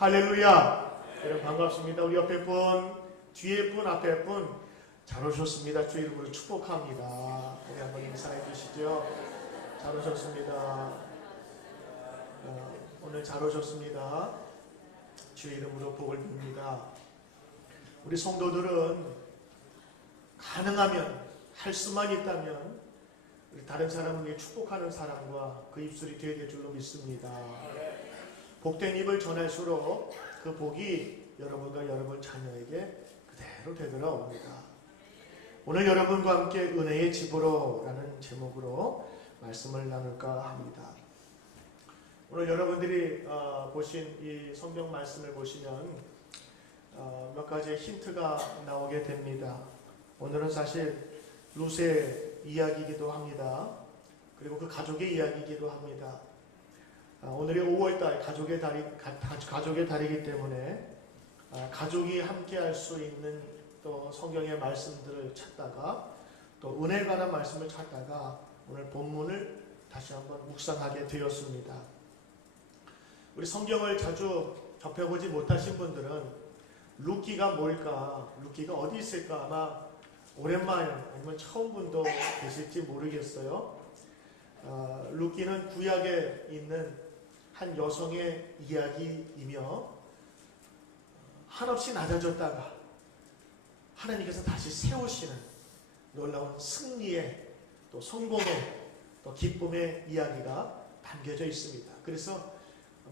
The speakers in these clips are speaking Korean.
할렐루야. 여러분 반갑습니다. 우리 옆에 분, 뒤에 분, 앞에 분 잘 오셨습니다. 주 이름으로 축복합니다. 우리 한번 인사해 주시죠. 잘 오셨습니다. 오늘 잘 오셨습니다. 주 이름으로 복을 빕니다. 우리 성도들은 가능하면, 할 수만 있다면 우리 다른 사람을 위해 축복하는 사람과 그 입술이 되어야 될 줄로 믿습니다. 복된 입을 전할수록 그 복이 여러분과 여러분 자녀에게 그대로 되돌아옵니다. 오늘 여러분과 함께 은혜의 집으로 라는 제목으로 말씀을 나눌까 합니다. 오늘 여러분들이 보신 이 성경 말씀을 보시면 몇 가지의 힌트가 나오게 됩니다. 오늘은 사실 룻의 이야기이기도 합니다. 그리고 그 가족의 이야기이기도 합니다. 오늘이 5월달 가족의 달이기 때문에 가족이 함께 할 수 있는 또 성경의 말씀들을 찾다가 또 은혜에 관한 말씀을 찾다가 오늘 본문을 다시 한번 묵상하게 되었습니다. 우리 성경을 자주 접해보지 못하신 분들은 룻기가 뭘까, 룻기가 어디 있을까 아마 오랜만에 아니면 처음 분도 계실지 모르겠어요. 룻기는 구약에 있는 한 여성의 이야기이며 한없이 낮아졌다가 하나님께서 다시 세우시는 놀라운 승리의 또 성공의 또 기쁨의 이야기가 담겨져 있습니다. 그래서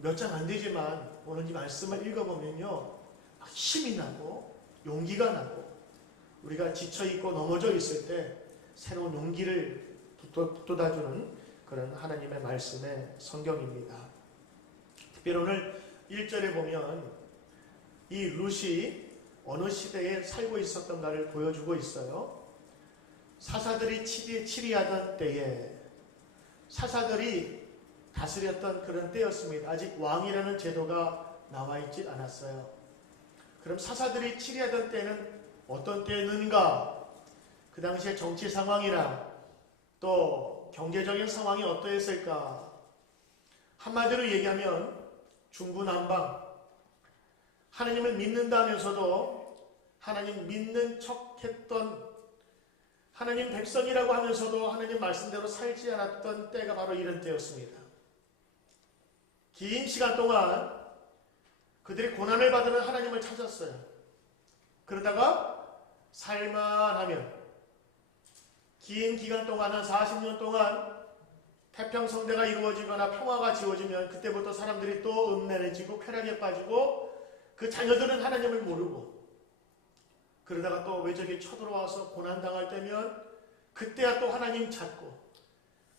몇 장 안 되지만 오늘 이 말씀을 읽어보면요, 힘이 나고 용기가 나고 우리가 지쳐있고 넘어져 있을 때 새로운 용기를 돋아주는 그런 하나님의 말씀의 성경입니다. 특별히 오늘 1절에 보면 이 룻이 어느 시대에 살고 있었던가를 보여주고 있어요. 사사들이 치리하던 때에 사사들이 다스렸던 그런 때였습니다. 아직 왕이라는 제도가 나와 있지 않았어요. 그럼 사사들이 치리하던 때는 어떤 때였는가? 그 당시에 정치 상황이나 또 경제적인 상황이 어떠했을까? 한마디로 얘기하면 중구난방, 하나님을 믿는다면서도 하나님 믿는 척했던, 하나님 백성이라고 하면서도 하나님 말씀대로 살지 않았던 때가 바로 이런 때였습니다. 긴 시간 동안 그들이 고난을 받으면 하나님을 찾았어요. 그러다가 살만하면 긴 기간 동안 한 40년 동안 태평성대가 이루어지거나 평화가 지어지면 그때부터 사람들이 또 음란해지고 쾌락에 빠지고 그 자녀들은 하나님을 모르고 그러다가 또 외적이 쳐들어와서 고난당할 때면 그때야 또 하나님 찾고,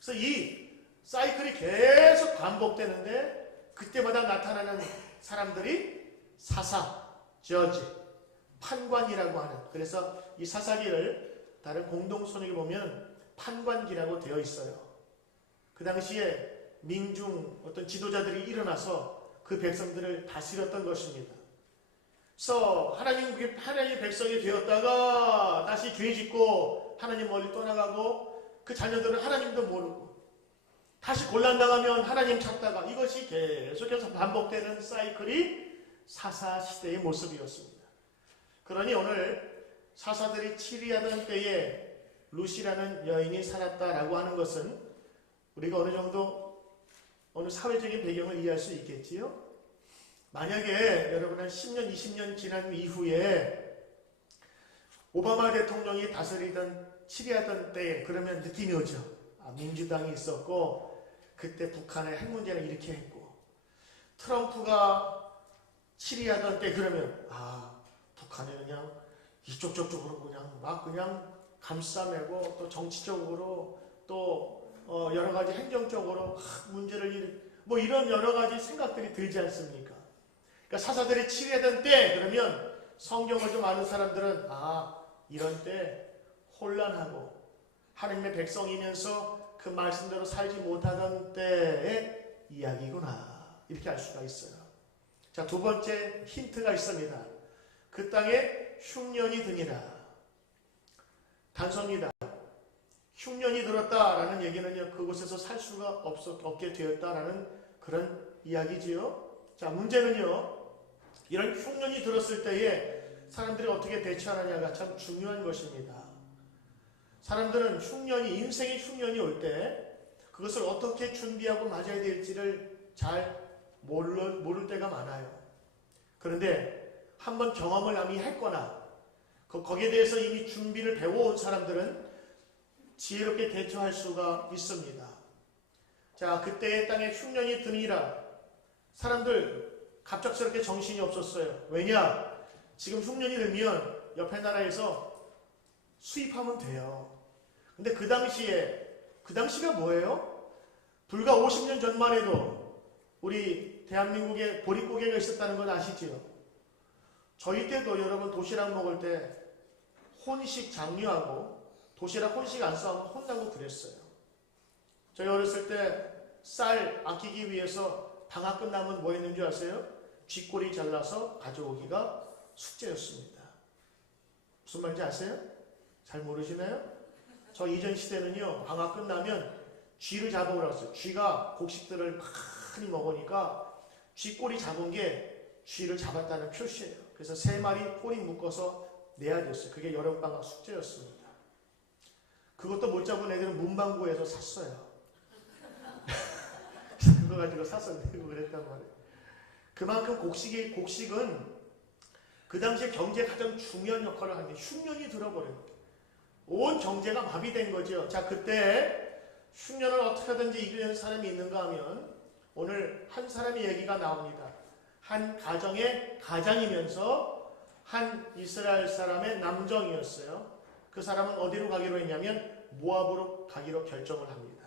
그래서 이 사이클이 계속 반복되는데 그때마다 나타나는 사람들이 사사, 저지, 판관이라고 하는, 그래서 이 사사기를 다른 공동선역에 보면 판관기라고 되어 있어요. 그 당시에 민중 어떤 지도자들이 일어나서 그 백성들을 다스렸던 것입니다. 그래서 하나님의 백성이 되었다가 다시 죄 짓고 하나님 멀리 떠나가고 그 자녀들은 하나님도 모르고 다시 곤란당하면 하나님 찾다가, 이것이 계속해서 반복되는 사이클이 사사시대의 모습이었습니다. 그러니 오늘 사사들이 치리하던 때에 룻이라는 여인이 살았다라고 하는 것은 우리가 어느 정도 어느 사회적인 배경을 이해할 수 있겠지요. 만약에 여러분 한 10년, 20년 지난 이후에 오바마 대통령이 치리하던 때에 그러면 느낌이 오죠. 민주당이 있었고 그때 북한의 핵 문제를 이렇게 했고, 트럼프가 치리하던 때 그러면 북한이 그냥 이쪽 저쪽으로 그냥 감싸매고 또 정치적으로 또 여러 가지 행정적으로 문제를 이런 여러 가지 생각들이 들지 않습니까? 그러니까 사사들이 치리하던 때 그러면 성경을 좀 아는 사람들은 이런 때 혼란하고 하나님의 백성이면서 그 말씀대로 살지 못하던 때의 이야기구나, 이렇게 알 수가 있어요. 자, 두 번째 힌트가 있습니다. 그 땅에 흉년이 드니라. 단서입니다. 흉년이 들었다라는 얘기는요, 그곳에서 살 수가 없게 되었다라는 그런 이야기지요. 자, 문제는요, 이런 흉년이 들었을 때에 사람들이 어떻게 대처하느냐가 참 중요한 것입니다. 사람들은 흉년이, 인생의 흉년이 올 때 그것을 어떻게 준비하고 맞아야 될지를 잘 모를 때가 많아요. 그런데 한번 경험을 남이 했거나 거기에 대해서 이미 준비를 배워온 사람들은 지혜롭게 대처할 수가 있습니다. 자, 그때의 땅에 흉년이 드니라. 사람들 갑작스럽게 정신이 없었어요. 왜냐? 지금 흉년이 들면 옆에 나라에서 수입하면 돼요. 근데 그 당시가 뭐예요? 불과 50년 전만 해도 우리 대한민국에 보릿고개가 있었다는 건 아시지요? 저희 때도 여러분 도시락 먹을 때 혼식 장려하고 도시락 혼식 안 싸우면 혼나고 그랬어요. 저희 어렸을 때 쌀 아끼기 위해서 방학 끝나면 뭐 했는 줄 아세요? 쥐꼬리 잘라서 가져오기가 숙제였습니다. 무슨 말인지 아세요? 잘 모르시나요? 저 이전 시대는요, 방학 끝나면 쥐를 잡아오라고 했어요. 쥐가 곡식들을 많이 먹으니까 쥐꼬리 잡은 게 쥐를 잡았다는 표시예요. 그래서 3마리 꼬리 묶어서 내야 됐어요. 그게 여름방학 숙제였습니다. 그것도 못 잡은 애들은 문방구에서 샀어요. 그거 가지고 사서 내고 그랬단 말이에요. 그만큼 곡식은 그 당시에 경제에 가장 중요한 역할을 하는데 흉년이 들어버려요. 온 경제가 마비된 거죠. 자, 그때 흉년을 어떻게 하든지 이기는 사람이 있는가 하면 오늘 한 사람의 얘기가 나옵니다. 한 가정의 가장이면서 한 이스라엘 사람의 남정이었어요. 그 사람은 어디로 가기로 했냐면 모압으로 가기로 결정을 합니다.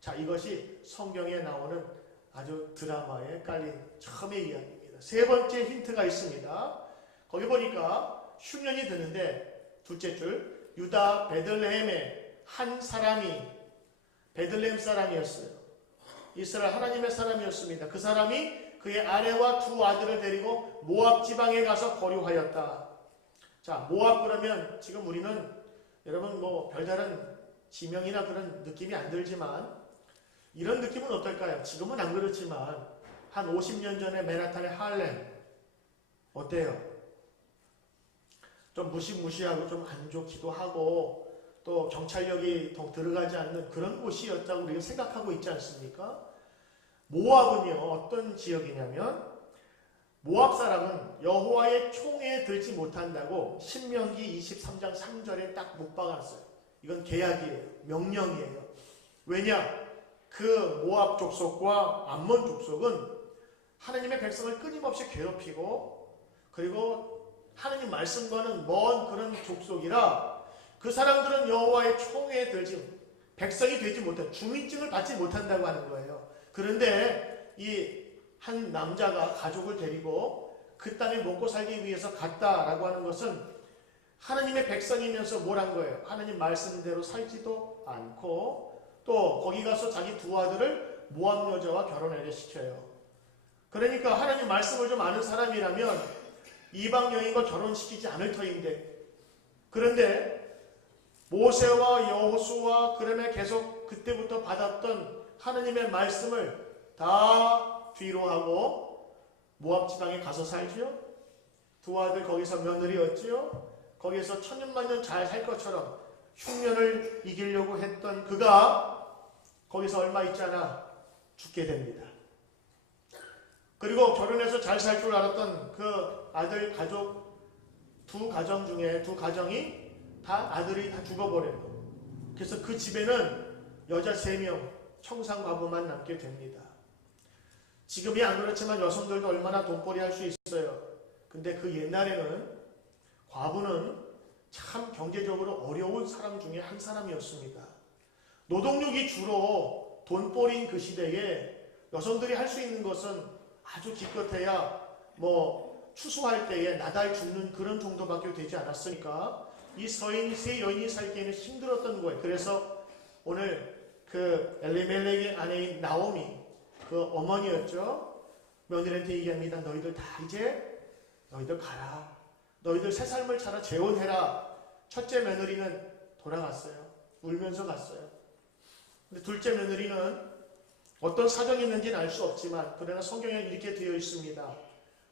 자, 이것이 성경에 나오는 아주 드라마에 깔린 처음의 이야기입니다. 세 번째 힌트가 있습니다. 거기 보니까 흉년이 드는데 둘째 줄 유다 베들레헴의 한 사람이 베들레헴 사람이었어요. 이스라엘 하나님의 사람이었습니다. 그 사람이 그의 아내와 2 아들을 데리고 모압 지방에 가서 거류하였다. 자, 모압 그러면 지금 우리는 여러분 뭐 별다른 지명이나 그런 느낌이 안 들지만 이런 느낌은 어떨까요? 지금은 안 그렇지만 한 50년 전에 맨하탄의 할렘 어때요? 좀 무시무시하고 좀 안 좋기도 하고 또 경찰력이 더 들어가지 않는 그런 곳이었다고 우리가 생각하고 있지 않습니까? 모압은요, 어떤 지역이냐면 모압 사람은 여호와의 총에 들지 못한다고 신명기 23장 3절에 딱 못 박았어요. 이건 계약이에요. 명령이에요. 왜냐? 그 모압 족속과 암몬 족속은 하나님의 백성을 끊임없이 괴롭히고 그리고 하나님 말씀과는 먼 그런 족속이라 그 사람들은 여호와의 총에 들지 백성이 되지 못한 주민증을 받지 못한다고 하는 거예요. 그런데 이 한 남자가 가족을 데리고 그 땅에 먹고 살기 위해서 갔다라고 하는 것은 하나님의 백성이면서 뭘 한 거예요? 하나님 말씀대로 살지도 않고 또 거기 가서 자기 2 아들을 모압 여자와 결혼하게 시켜요. 그러니까 하나님 말씀을 좀 아는 사람이라면 이방 여인과 결혼시키지 않을 터인데 그런데 모세와 여호수아 그러면 계속 그때부터 받았던 하나님의 말씀을 다 뒤로 하고 모압 지방에 가서 살지요. 2 아들 거기서 며느리였지요. 거기서 천년만년 잘 살 것처럼 흉년을 이기려고 했던 그가 거기서 얼마 있잖아 죽게 됩니다. 그리고 결혼해서 잘 살 줄 알았던 그 아들 가족 2 가정 중에 2 가정이 다 아들이 다 죽어버려요. 그래서 그 집에는 여자 3명 청산과부만 남게 됩니다. 지금이 안 그렇지만 여성들도 얼마나 돈벌이 할 수 있어요. 근데 그 옛날에는 과부는 참 경제적으로 어려운 사람 중에 한 사람이었습니다. 노동력이 주로 돈벌이인 그 시대에 여성들이 할 수 있는 것은 아주 기껏해야 뭐 추수할 때에 나달 줍는 그런 정도밖에 되지 않았으니까 이 세 여인이 살기에는 힘들었던 거예요. 그래서 오늘 그 엘리멜렉의 아내인 나오미 그 어머니였죠. 며느리한테 얘기합니다. 너희들 다 이제 너희들 가라. 너희들 새 삶을 차려 재혼해라. 첫째 며느리는 돌아갔어요. 울면서 갔어요. 근데 둘째 며느리는 어떤 사정이 있는지는 알 수 없지만 그러나 성경에 이렇게 되어 있습니다.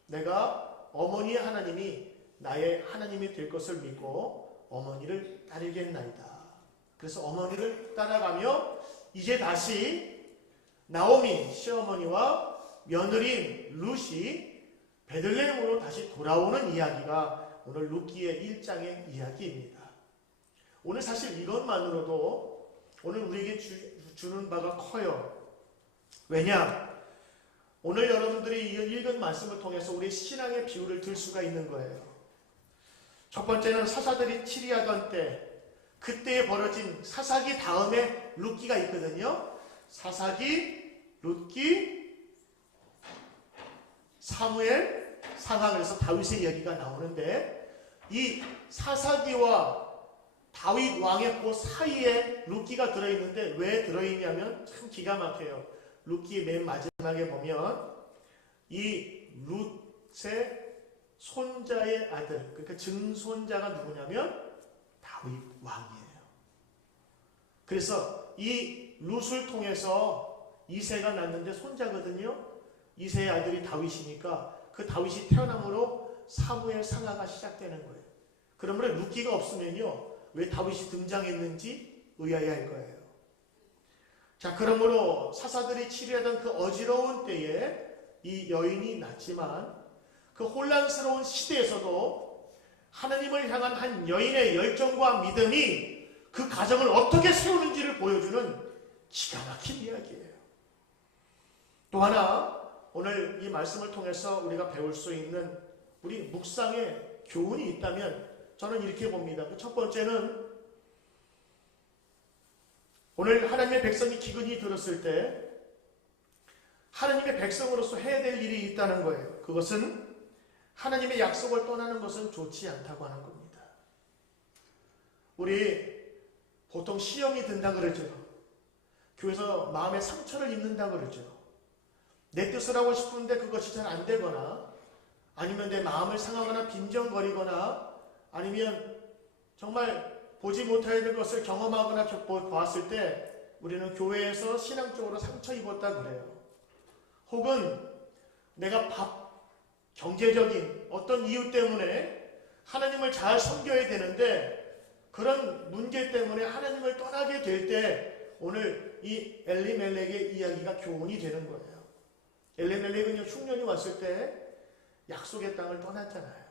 내가 어머니의 하나님이 나의 하나님이 될 것을 믿고 어머니를 따르겠나이다. 그래서 어머니를 따라가며 이제 다시 나오미 시어머니와 며느리인 룻이 베들레헴으로 다시 돌아오는 이야기가 오늘 룻기의 1장의 이야기입니다. 오늘 사실 이것만으로도 오늘 우리에게 주는 바가 커요. 왜냐? 오늘 여러분들이 읽은 말씀을 통해서 우리 신앙의 비유를 들 수가 있는 거예요. 첫 번째는 사사들이 치리하던 때, 그때에 벌어진 사사기 다음에 룻기가 있거든요. 사사기, 룻기, 사무엘, 상하에서 다윗의 이야기가 나오는데, 이 사사기와 다윗 왕의 그 사이에 룻기가 들어있는데 왜 들어있냐면 참 기가 막혀요. 룻기 맨 마지막에 보면 이 룻의 손자의 아들, 그러니까 증손자가 누구냐면 다윗 왕이에요. 그래서 이 룻을 통해서 이새가 났는데 손자거든요. 이새의 아들이 다윗이니까 그 다윗이 태어남으로 사무엘 상하가 시작되는 거예요. 그러므로 룻기가 없으면요, 왜 다윗이 등장했는지 의아해할 거예요. 자, 그러므로 사사들이 치료하던 그 어지러운 때에 이 여인이 낳지만 그 혼란스러운 시대에서도 하나님을 향한 한 여인의 열정과 믿음이 그 가정을 어떻게 세우는지를 보여주는 기가 막힌 이야기예요. 또 하나, 오늘 이 말씀을 통해서 우리가 배울 수 있는 우리 묵상의 교훈이 있다면 저는 이렇게 봅니다. 첫 번째는 오늘 하나님의 백성이 기근이 들었을 때 하나님의 백성으로서 해야 될 일이 있다는 거예요. 그것은 하나님의 약속을 떠나는 것은 좋지 않다고 하는 겁니다. 우리 보통 시험이 든다 그러죠. 교회에서 마음의 상처를 입는다 그러죠. 내 뜻을 하고 싶은데 그것이 잘 안 되거나, 아니면 내 마음을 상하거나 빈정거리거나, 아니면 정말 보지 못해야 될 것을 경험하거나 보았을 때 우리는 교회에서 신앙적으로 상처 입었다 그래요. 혹은 내가 경제적인 어떤 이유 때문에 하나님을 잘 섬겨야 되는데 그런 문제 때문에 하나님을 떠나게 될 때 오늘 이 엘리멜렉의 이야기가 교훈이 되는 거예요. 엘리멜렉은요, 흉년이 왔을 때 약속의 땅을 떠났잖아요.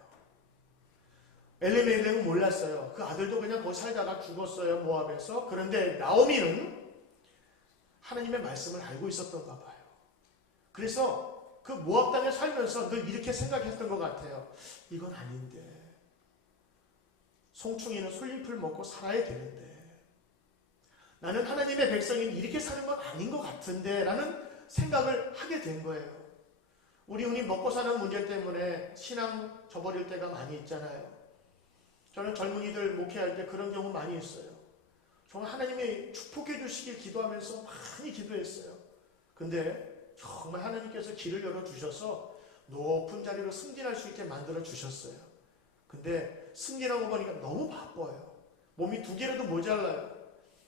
엘리멜렉은 몰랐어요. 그 아들도 그냥 거기 살다가 죽었어요, 모압에서. 그런데 나오미는 하나님의 말씀을 알고 있었던가 봐요. 그래서 그 모압 땅에 살면서 늘 이렇게 생각했던 것 같아요. 이건 아닌데. 송충이는 솔잎을 먹고 살아야 되는데. 나는 하나님의 백성인 이렇게 사는 건 아닌 것 같은데 라는 생각을 하게 된 거예요. 우리 먹고 사는 문제 때문에 신앙 저버릴 때가 많이 있잖아요. 저는 젊은이들 목회할 때 그런 경우 많이 있어요. 정말 하나님이 축복해 주시길 기도하면서 많이 기도했어요. 근데 정말 하나님께서 길을 열어주셔서 높은 자리로 승진할 수 있게 만들어 주셨어요. 근데 승진하고 보니까 너무 바빠요. 몸이 2개라도 모자라요.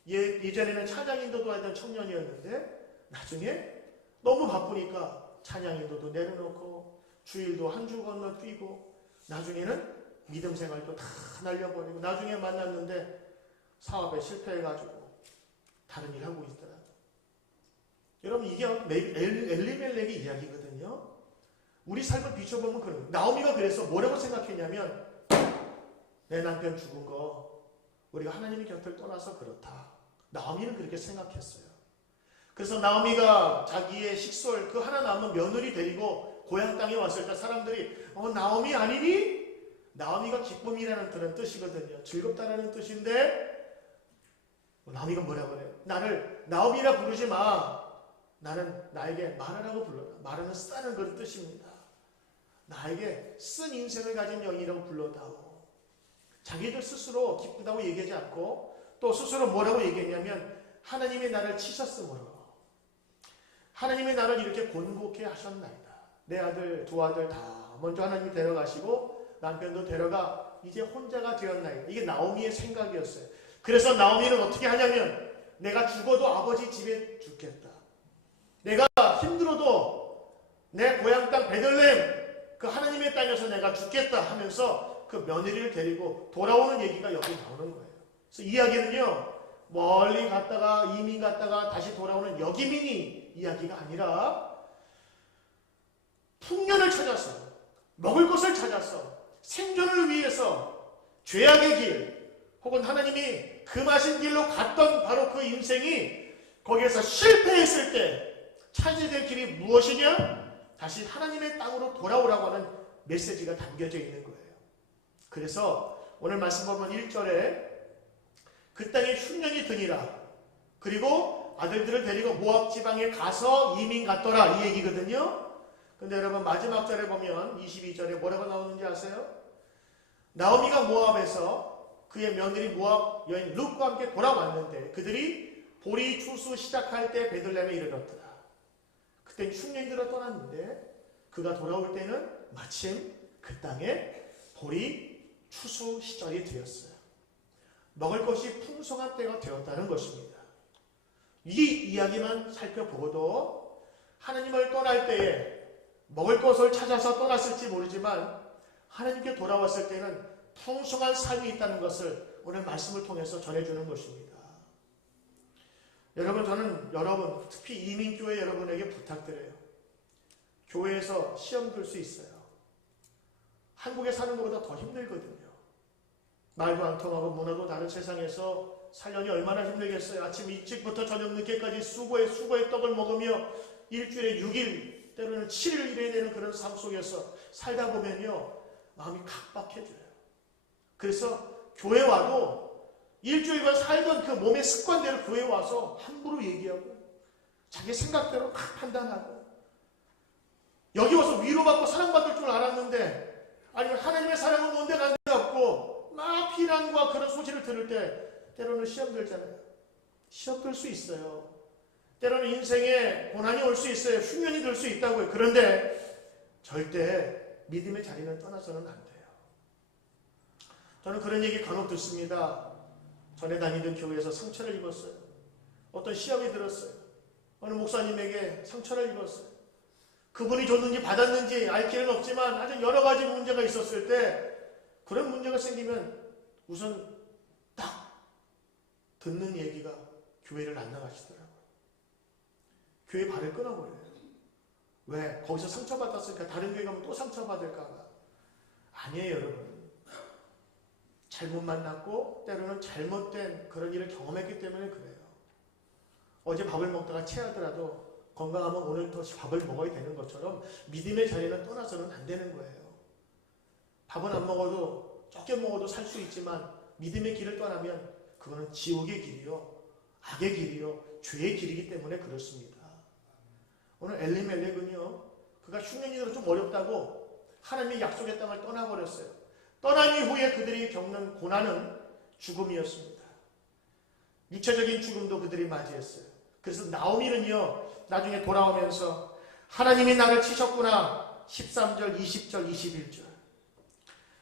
예전에는 찬양 인도도 하던 청년이었는데 나중에 너무 바쁘니까 찬양 인도도 내려놓고 주일도 한 주 건너 뛰고 나중에는 믿음 생활도 다 날려버리고 나중에 만났는데 사업에 실패해가지고 다른 일 하고 있더라. 여러분, 이게 엘리멜렉의 이야기거든요. 우리 삶을 비춰보면 그런 거예요. 나오미가 그래서 뭐라고 생각했냐면 내 남편 죽은 거 우리가 하나님의 곁을 떠나서 그렇다. 나오미는 그렇게 생각했어요. 그래서 나오미가 자기의 식솔 그 하나 남은 며느리 데리고 고향 땅에 왔을 때 사람들이 나오미 아니니? 나오미가 기쁨이라는 그런 뜻이거든요. 즐겁다라는 뜻인데 나오미가 뭐라고 그래요? 나를 나오미라 부르지 마. 나는 나에게 마라라고 불러라. 마라는 쓰다는 그런 뜻입니다. 나에게 쓴 인생을 가진 여인이라고 불러다오. 자기들 스스로 기쁘다고 얘기하지 않고 또 스스로 뭐라고 얘기했냐면 하나님이 나를 치셨으므로 하나님이 나를 이렇게 곤곡해 하셨나이다. 내 아들 2아들 다 먼저 하나님이 데려가시고 남편도 데려가 이제 혼자가 되었나이다. 이게 나오미의 생각이었어요. 그래서 나오미는 어떻게 하냐면 내가 죽어도 아버지 집에 죽겠다. 내가 힘들어도 내 고향 땅 베들레헴 그 하나님의 땅에서 내가 죽겠다 하면서 그 며느리를 데리고 돌아오는 얘기가 여기 나오는 거예요. 그래서 이야기는요, 멀리 갔다가 이민 갔다가 다시 돌아오는 여기민이 이야기가 아니라 풍년을 찾아서 먹을 것을 찾아서 생존을 위해서 죄악의 길 혹은 하나님이 금하신 길로 갔던 바로 그 인생이 거기에서 실패했을 때 찾아야 될 길이 무엇이냐? 다시 하나님의 땅으로 돌아오라고 하는 메시지가 담겨져 있는 거예요. 그래서 오늘 말씀 보면 1절에 그 땅에 흉년이 드니라. 그리고 아들들을 데리고 모압 지방에 가서 이민 갔더라. 이 얘기거든요. 근데 여러분 마지막 절에 보면 22절에 뭐라고 나오는지 아세요? 나오미가 모압에서 그의 며느리 모압 여인 룻과 함께 돌아왔는데 그들이 보리 추수 시작할 때 베들레헴에 이르렀더라. 그땐 흉년이 들어 떠났는데 그가 돌아올 때는 마침 그 땅에 보리 추수 시절이 되었어요. 먹을 것이 풍성한 때가 되었다는 것입니다. 이 이야기만 살펴보고도 하나님을 떠날 때에 먹을 것을 찾아서 떠났을지 모르지만 하나님께 돌아왔을 때는 풍성한 삶이 있다는 것을 오늘 말씀을 통해서 전해주는 것입니다. 여러분, 저는 여러분, 특히 이민교회 여러분에게 부탁드려요. 교회에서 시험 들 수 있어요. 한국에 사는 것보다 더 힘들거든요. 말도 안 통하고 문화도 다른 세상에서 살려니 얼마나 힘들겠어요. 아침 일찍부터 저녁 늦게까지 수고의 떡을 먹으며 일주일에 6일 때로는 7일 일해야 되는 그런 삶 속에서 살다 보면요 마음이 각박해져요. 그래서 교회 와도 일주일간 살던 그 몸의 습관대로 교회 와서 함부로 얘기하고 자기 생각대로 막 판단하고 여기 와서 위로받고 사랑받을 줄 알았는데 아니면 하나님의 사랑은 온데 간데 없고 막 비난과 그런 소리를 들을 때 때로는 시험 들잖아요. 시험 들 수 있어요. 때로는 인생에 고난이 올 수 있어요. 흉년이 들 수 있다고요. 그런데 절대 믿음의 자리는 떠나서는 안 돼요. 저는 그런 얘기 간혹 듣습니다. 전에 다니던 교회에서 상처를 입었어요. 어떤 시험이 들었어요. 어느 목사님에게 상처를 입었어요. 그분이 줬는지 받았는지 알 길은 없지만 아주 여러 가지 문제가 있었을 때 그런 문제가 생기면 우선 딱 듣는 얘기가 교회를 안 나가시더라고요. 교회 발을 끊어버려요. 왜? 거기서 상처받았으니까 다른 교회 가면 또 상처받을까 봐. 아니에요, 여러분. 잘못 만났고 때로는 잘못된 그런 일을 경험했기 때문에 그래요. 어제 밥을 먹다가 체하더라도 건강하면 오늘 더 밥을 먹어야 되는 것처럼 믿음의 자리는 떠나서는 안 되는 거예요. 밥은 안 먹어도 적게 먹어도 살 수 있지만 믿음의 길을 떠나면 그거는 지옥의 길이요, 악의 길이요, 죄의 길이기 때문에 그렇습니다. 오늘 엘리멜렉은요, 그가 흉년이 들어 좀 어렵다고 하나님의 약속의 땅을 떠나버렸어요. 떠난 이후에 그들이 겪는 고난은 죽음이었습니다. 육체적인 죽음도 그들이 맞이했어요. 그래서 나오미는요, 나중에 돌아오면서 하나님이 나를 치셨구나. 13절, 20절, 21절.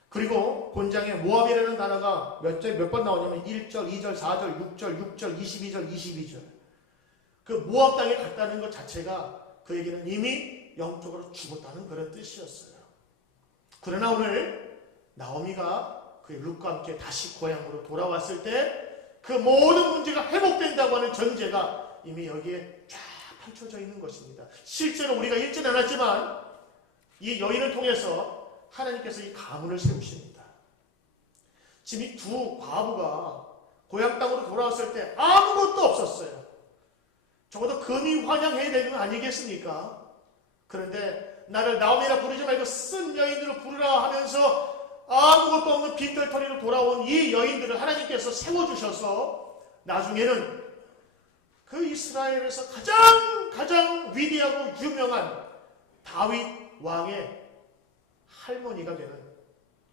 그리고 본장에 모압이라는 단어가 몇 번 나오냐면 1절, 2절, 4절, 6절, 6절, 22절, 22절. 그 모압 땅에 갔다는 것 자체가 그에게는 이미 영적으로 죽었다는 그런 뜻이었어요. 그러나 오늘 나오미가 그 룻과 함께 다시 고향으로 돌아왔을 때 그 모든 문제가 회복된다고 하는 전제가 이미 여기에 쫙 펼쳐져 있는 것입니다. 실제로 우리가 읽지는 않았지만 이 여인을 통해서 하나님께서 이 가문을 세우십니다. 지금 이 두 과부가 고향 땅으로 돌아왔을 때 아무것도 없었어요. 적어도 금이 환영해야 되는 거 아니겠습니까? 그런데 나를 나오미라 부르지 말고 쓴 여인으로 부르라 하면서 아무것도 없는 빈털터리로 돌아온 이 여인들을 하나님께서 세워주셔서 나중에는 그 이스라엘에서 가장 위대하고 유명한 다윗 왕의 할머니가 되는,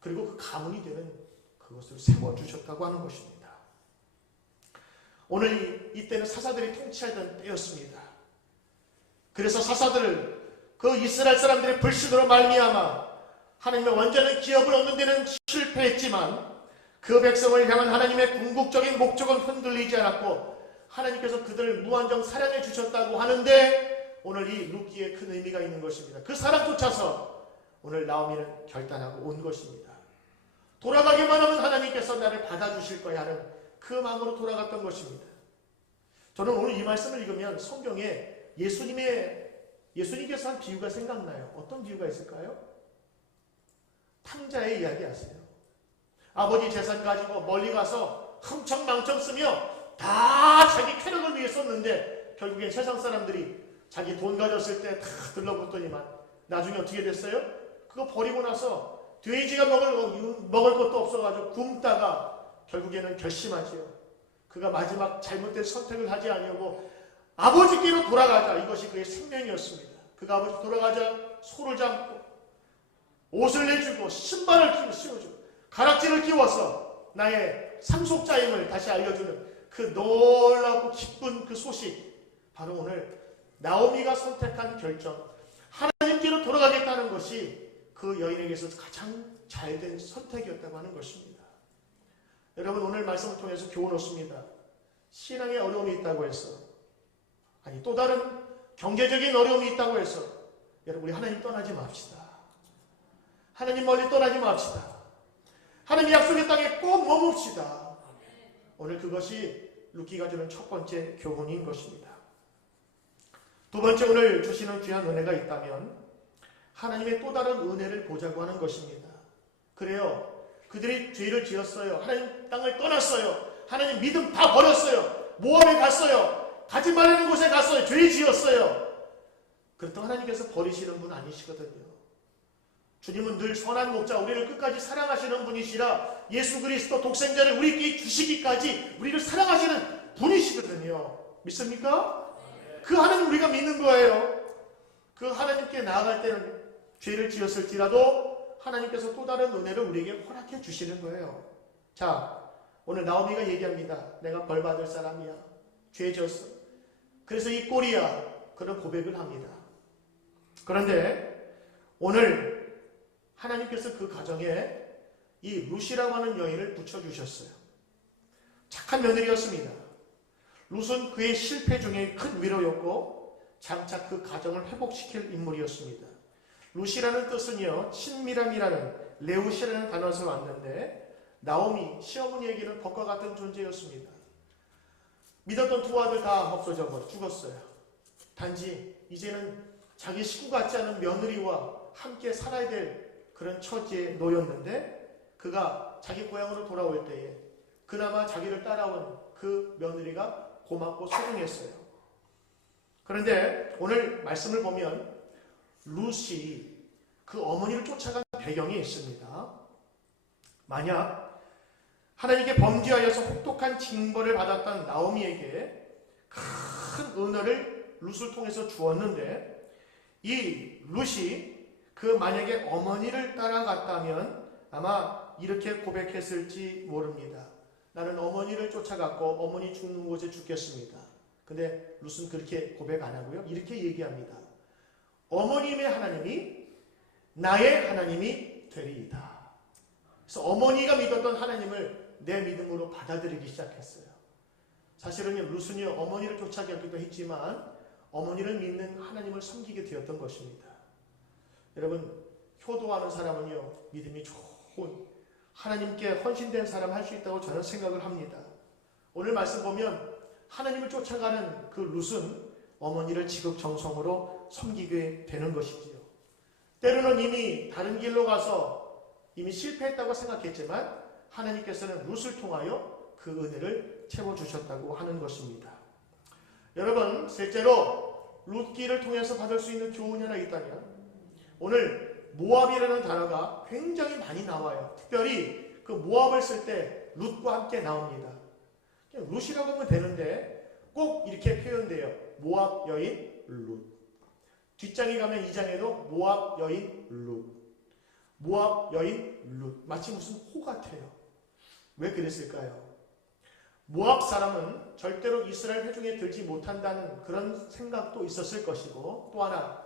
그리고 그 가문이 되는 그것을 세워주셨다고 하는 것입니다. 오늘 이때는 사사들이 통치하던 때였습니다. 그래서 사사들을 그 이스라엘 사람들의 불신으로 말미암아 하나님의 완전한 기업을 얻는 데는 실패했지만 그 백성을 향한 하나님의 궁극적인 목적은 흔들리지 않았고 하나님께서 그들을 무한정 사랑해 주셨다고 하는데 오늘 이 룻기에 큰 의미가 있는 것입니다. 그 사랑 쫓아서 오늘 나오미는 결단하고 온 것입니다. 돌아가기만 하면 하나님께서 나를 받아주실 거야 하는 그 마음으로 돌아갔던 것입니다. 저는 오늘 이 말씀을 읽으면 성경에 예수님께서 한 비유가 생각나요. 어떤 비유가 있을까요? 탕자의 이야기 아세요? 아버지 재산 가지고 멀리 가서 흥청망청 쓰며 다 자기 쾌락을 위해 썼는데 결국엔 세상 사람들이 자기 돈 가졌을 때 다 들러붙더니만 나중에 어떻게 됐어요? 그거 버리고 나서 돼지가 먹을 것도 없어가지고 굶다가 결국에는 결심하지요. 그가 마지막 잘못된 선택을 하지 아니하고 아버지께로 돌아가자. 이것이 그의 생명이었습니다. 그가 아버지 돌아가자 소를 잡고 옷을 내주고 신발을 씌워주고 가락지를 끼워서 나의 상속자임을 다시 알려주는 그 놀랍고 기쁜 그 소식, 바로 오늘 나오미가 선택한 결정, 하나님께로 돌아가겠다는 것이 그 여인에게서 가장 잘된 선택이었다고 하는 것입니다. 여러분, 오늘 말씀을 통해서 교훈 얻습니다. 신앙에 어려움이 있다고 해서, 아니 또 다른 경제적인 어려움이 있다고 해서 여러분, 우리 하나님 떠나지 맙시다. 하나님 멀리 떠나지 맙시다. 하나님 약속의 땅에 꼭 머뭅시다. 오늘 그것이 루키가 주는 첫 번째 교훈인 것입니다. 두 번째, 오늘 주시는 귀한 은혜가 있다면 하나님의 또 다른 은혜를 보자고 하는 것입니다. 그래요. 그들이 죄를 지었어요. 하나님 땅을 떠났어요. 하나님 믿음 다 버렸어요. 모압에 갔어요. 가지 말라는 곳에 갔어요. 죄 지었어요. 그렇다고 하나님께서 버리시는 분 아니시거든요. 주님은 늘 선한 목자, 우리를 끝까지 사랑하시는 분이시라 예수 그리스도 독생자를 우리에게 주시기까지 우리를 사랑하시는 분이시거든요. 믿습니까? 그 하나님 우리가 믿는 거예요. 그 하나님께 나아갈 때는 죄를 지었을지라도 하나님께서 또 다른 은혜를 우리에게 허락해 주시는 거예요. 자, 오늘 나오미가 얘기합니다. 내가 벌받을 사람이야. 죄 지었어. 그래서 이 꼴이야. 그런 고백을 합니다. 그런데 오늘 하나님께서 그 가정에 이 룻이라고 하는 여인을 붙여주셨어요. 착한 며느리였습니다. 룻은 그의 실패 중에 큰 위로였고 장차 그 가정을 회복시킬 인물이었습니다. 룻이라는 뜻은요, 친밀함이라는 레우시라는 단어에서 왔는데 나오미, 시어머니에게는 법과 같은 존재였습니다. 믿었던 두 아들 다 없어져 버려 죽었어요. 단지 이제는 자기 식구 같지 않은 며느리와 함께 살아야 될 그런 처지에 놓였는데 그가 자기 고향으로 돌아올 때에 그나마 자기를 따라온 그 며느리가 고맙고 소중했어요. 그런데 오늘 말씀을 보면 룻이 그 어머니를 쫓아간 배경이 있습니다. 만약 하나님께 범죄하여서 혹독한 징벌을 받았던 나오미에게 큰 은혜를 룻을 통해서 주었는데 이 룻이 그 만약에 어머니를 따라갔다면 아마 이렇게 고백했을지 모릅니다. 나는 어머니를 쫓아갔고 어머니 죽는 곳에 죽겠습니다. 근데 룻은 그렇게 고백 안 하고요. 이렇게 얘기합니다. 어머님의 하나님이 나의 하나님이 되리이다. 그래서 어머니가 믿었던 하나님을 내 믿음으로 받아들이기 시작했어요. 사실은 룻은요, 어머니를 쫓아가기도 했지만 어머니를 믿는 하나님을 섬기게 되었던 것입니다. 여러분, 효도하는 사람은요, 믿음이 좋은 하나님께 헌신된 사람 할 수 있다고 저는 생각을 합니다. 오늘 말씀 보면 하나님을 쫓아가는 그 룻은 어머니를 지극정성으로 섬기게 되는 것이지요. 때로는 이미 다른 길로 가서 이미 실패했다고 생각했지만 하나님께서는 룻을 통하여 그 은혜를 채워주셨다고 하는 것입니다. 여러분, 셋째로 룻기를 통해서 받을 수 있는 교훈이 하나 있다면 오늘 모압이라는 단어가 굉장히 많이 나와요. 특별히 그 모압을 쓸 때 룻과 함께 나옵니다. 그냥 룻이라고 하면 되는데 꼭 이렇게 표현돼요. 모압 여인 룻. 뒷장에 가면 2장에도 모압 여인 룻. 모압 여인 룻. 마치 무슨 호 같아요. 왜 그랬을까요? 모압 사람은 절대로 이스라엘 회중에 들지 못한다는 그런 생각도 있었을 것이고, 또 하나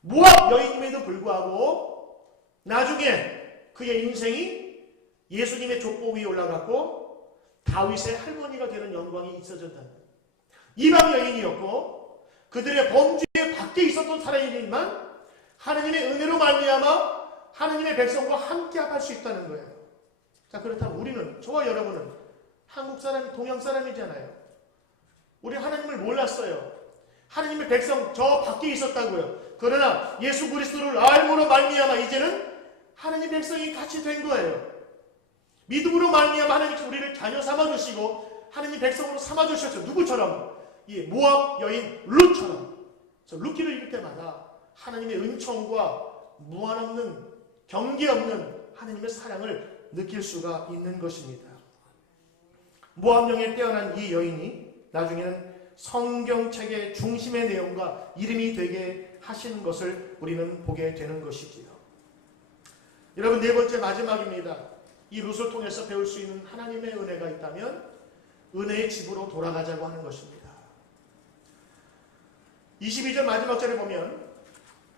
모압 여인임에도 불구하고 나중에 그의 인생이 예수님의 족보 위에 올라갔고 다윗의 할머니가 되는 영광이 있어졌다는 이방 여인이었고 그들의 범죄에 밖에 있었던 사람이지만 하느님의 은혜로 말미암아 하느님의 백성과 함께 할 수 있다는 거예요. 자, 그렇다면 우리는, 저와 여러분은 한국 사람이, 동양 사람이잖아요. 우리 하나님을 몰랐어요. 하나님의 백성 저 밖에 있었다고요. 그러나 예수 그리스도를 알므로 말미암아 이제는 하나님 백성이 같이 된 거예요. 믿음으로 말미암아 하나님께서 우리를 자녀 삼아주시고 하나님 백성으로 삼아주셨죠. 누구처럼? 이 모압 여인 룻처럼. 그래서 룻기를 읽을 때마다 하나님의 은총과 무한없는, 경계 없는 하나님의 사랑을 느낄 수가 있는 것입니다. 모압령에 태어난 이 여인이 나중에는 성경책의 중심의 내용과 이름이 되게 하신 것을 우리는 보게 되는 것이지요. 여러분, 네 번째 마지막입니다. 이 룻을 통해서 배울 수 있는 하나님의 은혜가 있다면 은혜의 집으로 돌아가자고 하는 것입니다. 22절 마지막 절에 보면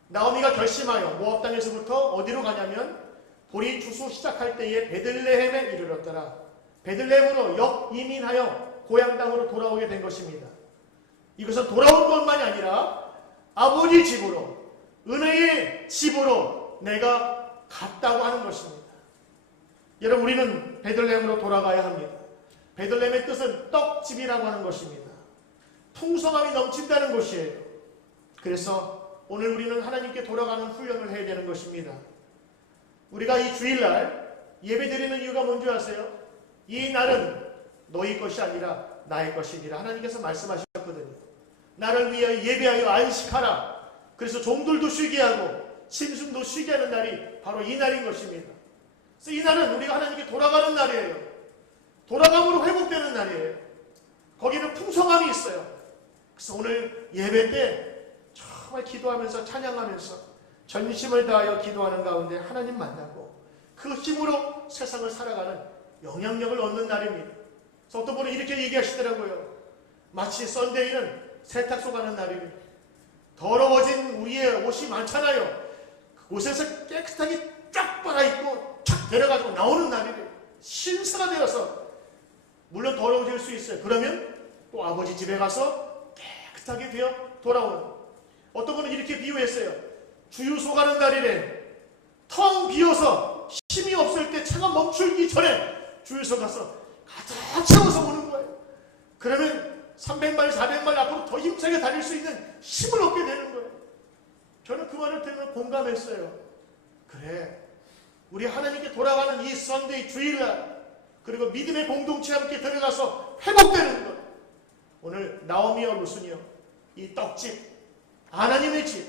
나오미가 결심하여 모압 땅에서부터 어디로 가냐면 보리 추수 시작할 때에 베들레헴에 이르렀더라. 베들레헴으로 역이민하여 고향 땅으로 돌아오게 된 것입니다. 이것은 돌아온 것만이 아니라 아버지 집으로, 은혜의 집으로 내가 갔다고 하는 것입니다. 여러분, 우리는 베들레헴으로 돌아가야 합니다. 베들레헴의 뜻은 떡집이라고 하는 것입니다. 풍성함이 넘친다는 것이에요. 그래서 오늘 우리는 하나님께 돌아가는 훈련을 해야 되는 것입니다. 우리가 이 주일날 예배드리는 이유가 뭔지 아세요? 이 날은 너희 것이 아니라 나의 것이니라 하나님께서 말씀하셨거든요. 나를 위하여 예배하여 안식하라. 그래서 종들도 쉬게 하고 짐승도 쉬게 하는 날이 바로 이 날인 것입니다. 그래서 이 날은 우리가 하나님께 돌아가는 날이에요. 돌아감으로 회복되는 날이에요. 거기는 풍성함이 있어요. 그래서 오늘 예배 때 정말 기도하면서 찬양하면서 전심을 다하여 기도하는 가운데 하나님 만나고 그 힘으로 세상을 살아가는 영향력을 얻는 날입니다. 그래서 어떤 분은 이렇게 얘기하시더라고요. 마치 썬데이는 세탁소 가는 날입니다. 더러워진 우리의 옷이 많잖아요. 그곳에서 깨끗하게 쫙 빨아입고 쫙 데려가지고 나오는 날이래요. 신사가 되어서 물론 더러워질 수 있어요. 그러면 또 아버지 집에 가서 깨끗하게 되어 돌아오는. 어떤 분은 이렇게 비유했어요. 주유소 가는 날이래. 텅 비어서 힘이 없을 때 차가 멈추기 전에 주유소 가서 가득 채워서 오는 거예요. 그러면 300마일, 400마일 앞으로 더 힘차게 달릴 수 있는 힘을 얻게 되는 거예요. 저는 그 말을 들으면 공감했어요. 그래, 우리 하나님께 돌아가는 이 썬데이 주일날, 그리고 믿음의 공동체에 함께 들어가서 회복되는 것. 오늘 나오미와 룻은요, 이 떡집, 하나님의 집,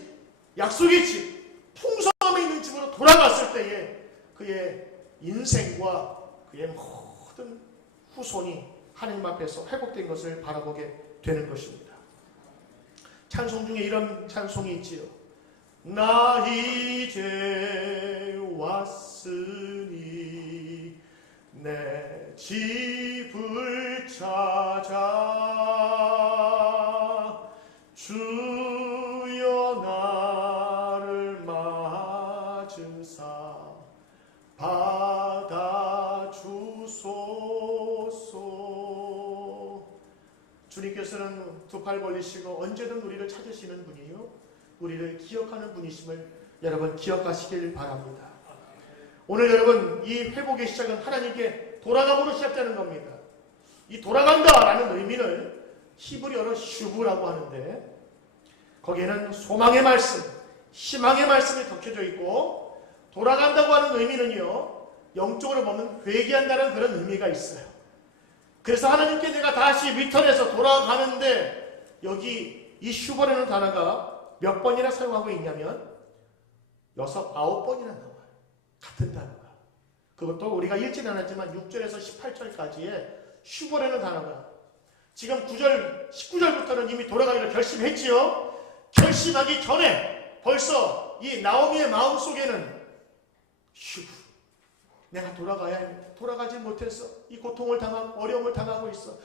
약속의 집, 풍성함에 있는 집으로 돌아갔을 때에 그의 인생과 그의 모든 후손이 하나님 앞에서 회복된 것을 바라보게 되는 것입니다. 찬송 중에 이런 찬송이 있지요. 나 이제 왔으니 내 집을 찾아 주여 나를 맞으사 받아주소서. 주님께서는 두 팔 벌리시고 언제든 우리를 찾으시는 분이요, 우리를 기억하는 분이심을 여러분 기억하시길 바랍니다. 오늘 여러분, 이 회복의 시작은 하나님께 돌아감으로 시작되는 겁니다. 이 돌아간다라는 의미를 히브리어로 슈브라고 하는데, 거기에는 소망의 말씀, 희망의 말씀이 적혀져 있고, 돌아간다고 하는 의미는요, 영적으로 보면 회개한다는 그런 의미가 있어요. 그래서 하나님께 내가 다시 리턴해서 돌아가는데, 여기 이 슈버라는 단어가 몇 번이나 사용하고 있냐면 6, 9번이나 나와요. 같은 단어가. 그것도 우리가 읽지는 않았지만 6절에서 18절까지의 슈버라는 단어가, 지금 9절, 19절부터는 이미 돌아가기로 결심했지요. 결심하기 전에 벌써 이 나오미의 마음속에는 내가 돌아가야 합니다. 돌아가지 못해서 이 고통을 당하고 어려움을 당하고 있어.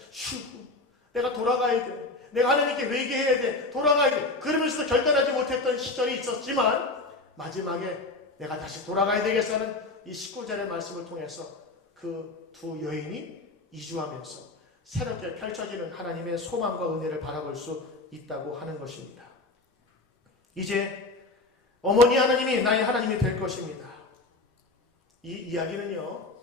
내가 돌아가야 돼. 내가 하나님께 회개해야 돼. 돌아가야 돼. 그러면서도 결단하지 못했던 시절이 있었지만 마지막에 내가 다시 돌아가야 되겠다는 이 19절의 말씀을 통해서 그 두 여인이 이주하면서 새롭게 펼쳐지는 하나님의 소망과 은혜를 바라볼 수 있다고 하는 것입니다. 이제 어머니 하나님이 나의 하나님이 될 것입니다. 이 이야기는요,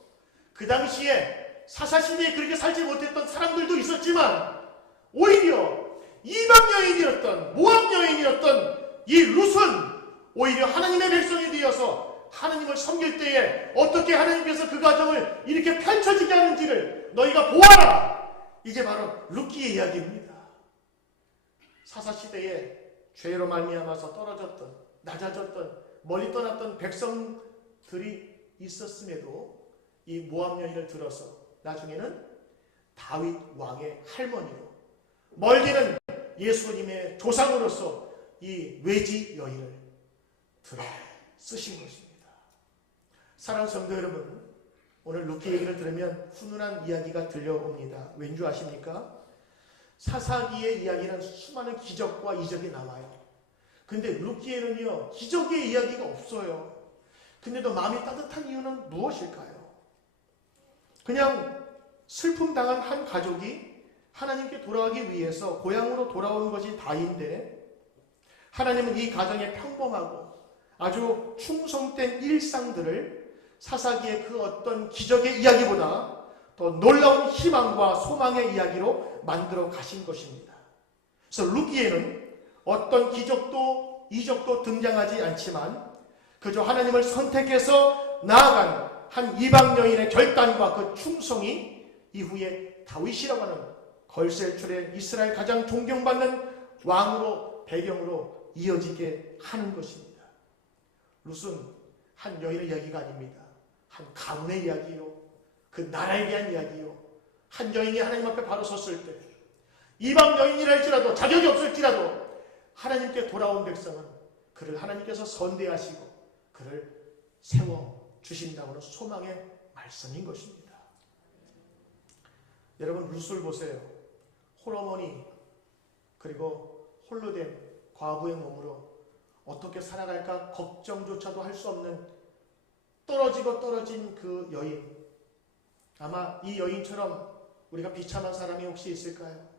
그 당시에 사사시대에 그렇게 살지 못했던 사람들도 있었지만 오히려 이방 여인이었던, 모압 여인이었던 이 룻은 오히려 하나님의 백성이 되어서 하나님을 섬길 때에 어떻게 하나님께서 그 가정을 이렇게 펼쳐지게 하는지를 너희가 보아라. 이게 바로 룻기의 이야기입니다. 사사시대에 죄로 말미암아서 떨어졌던, 낮아졌던, 멀리 떠났던 백성들이 있었음에도 이 모압 여인을 들어서 나중에는 다윗 왕의 할머니로, 멀리는 예수님의 조상으로서 이 외지 여인을 들어 쓰신 것입니다. 사랑하는 성도 여러분, 오늘 룻기 얘기를 들으면 훈훈한 이야기가 들려옵니다. 왠지 아십니까? 사사기의 이야기는 수많은 기적과 이적이 나와요. 근데 룻기에는요, 기적의 이야기가 없어요. 근데도 마음이 따뜻한 이유는 무엇일까요? 그냥 슬픔 당한 한 가족이 하나님께 돌아가기 위해서 고향으로 돌아오는 것이 다인데, 하나님은 이 가정의 평범하고 아주 충성된 일상들을 사사기의 그 어떤 기적의 이야기보다 더 놀라운 희망과 소망의 이야기로 만들어 가신 것입니다. 그래서 룻기에는 어떤 기적도 이적도 등장하지 않지만 그저 하나님을 선택해서 나아간 한 이방 여인의 결단과 그 충성이 이후에 다윗이라고 하는 걸셀출의 이스라엘 가장 존경받는 왕으로, 배경으로 이어지게 하는 것입니다. 룻은 한 여인의 이야기가 아닙니다. 한 가문의 이야기요, 그 나라에 대한 이야기요. 한 여인이 하나님 앞에 바로 섰을 때 이방 여인이라 할지라도, 자격이 없을지라도 하나님께 돌아온 백성은 그를 하나님께서 선대하시고 그를 세워주신다고는 소망의 말씀인 것입니다. 여러분, 룻을 보세요. 홀어머니, 그리고 홀로 된 과부의 몸으로 어떻게 살아갈까 걱정조차도 할 수 없는 떨어지고 떨어진 그 여인. 아마 이 여인처럼 우리가 비참한 사람이 혹시 있을까요?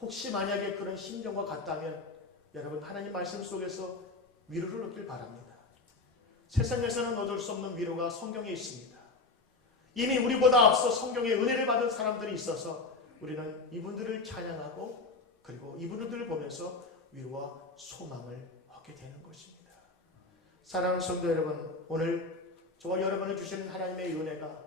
혹시 만약에 그런 심정과 같다면 여러분, 하나님 말씀 속에서 위로를 얻길 바랍니다. 세상에서는 얻을 수 없는 위로가 성경에 있습니다. 이미 우리보다 앞서 성경의 은혜를 받은 사람들이 있어서 우리는 이분들을 찬양하고 그리고 이분들을 보면서 위로와 소망을 얻게 되는 것입니다. 사랑하는 성도 여러분, 오늘 저와 여러분을 주시는 하나님의 은혜가,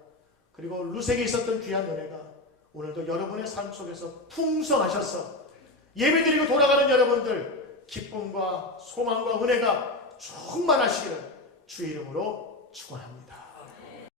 그리고 룻에게 있었던 귀한 은혜가 오늘도 여러분의 삶 속에서 풍성하셔서 예배드리고 돌아가는 여러분들 기쁨과 소망과 은혜가 충만하시기를 주의 이름으로 축원합니다.